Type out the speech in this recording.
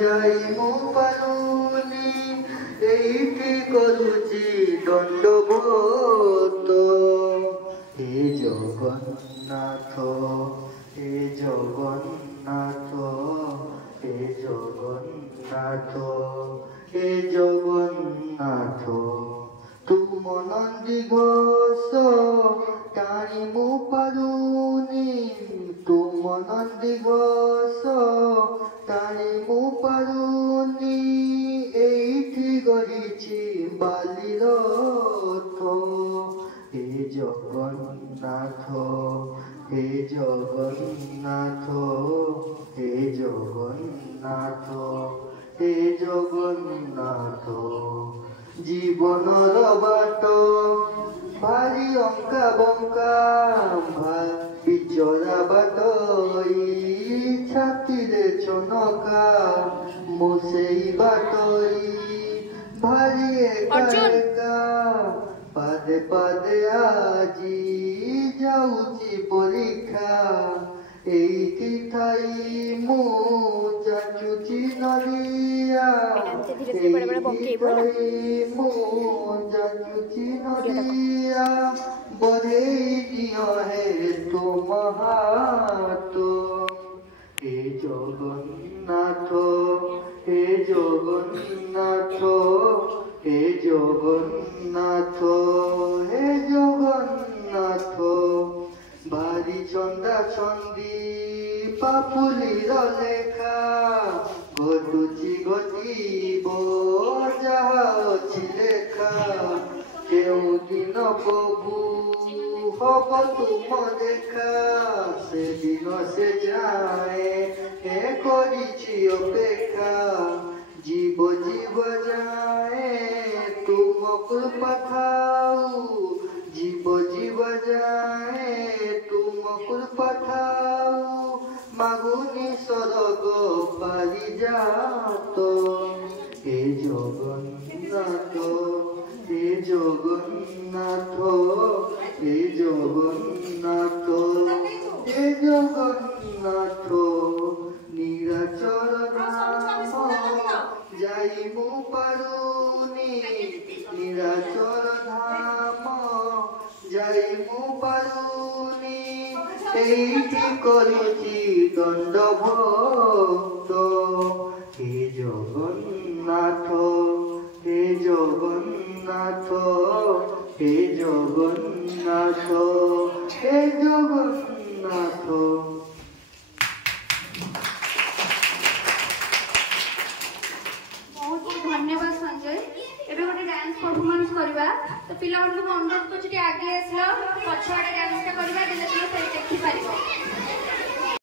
যাই মু পারুনি এইটি করুছি দণ্ডবোধ। হে জগন্নাথ, হে জগন্নাথ, হে জগন্নাথ, হে জগন্নাথ। তুম নন্দী ঘোষ টাଣି মু পারুনি, তুম নন্দী ঘোষ টাଣି মু পারুনি এইটি গড়িছি বালির রথ। হে জগন্নাথ, হে জগন্নাথ, হে জগন্নাথ, হে জগন্নাথ। জীবনর বাট ভারি অঙ্কা বঙ্কা, বিচরা বাট ছাতিরে চনকা, মো সেই বাটই ভারি একা একা। পাদে পাদে আজি যাউছি পরীক্ষা, এইটি ঠাই মু যাচুছি নদিয়া, এইটি ঠাই মু যাচুছি নদিয়া। বধেই নিয় হে তুম হাত। হে জগন্নাথ, হে জগন্নাথ, হে জগন্নাথ, হে জগন্নাথ। ভারি চন্দা চন্দি পাপুলির লেখা, ঘটুছি ঘটিব যাহা অছি লেখা। কেউ দিন প্রভু হব তুম দেখা, সেদিন সে যায় এ করিছি অপেক্ষা। জীব জীব যায় তুম কৃপা থাউ, জীব জীব যায় তুম কৃপা থাউ। মাগুনি স্বর্গ পারিজাত। হে জগন্নাথ, হে জগন্নাথ, হে জগন্নাথ, হে জগন্নাথ। নীরাচল ধাম যাই মু পারুনি, নীরাচল ধাম যাই মু পারুনি এইটি করুছি দণ্ডভোগ। হে জগন্নাথ, হে জগন্নাথ, হে জগন্নাথ, হে জগন্নাথ। धन्यवाद संजय। एबे गोटे डांस परफॉर्मेंस करबा, तो पिला अनुरोध कर आगे आसलो पछाड़े डांस करबा, देखि पारिबो।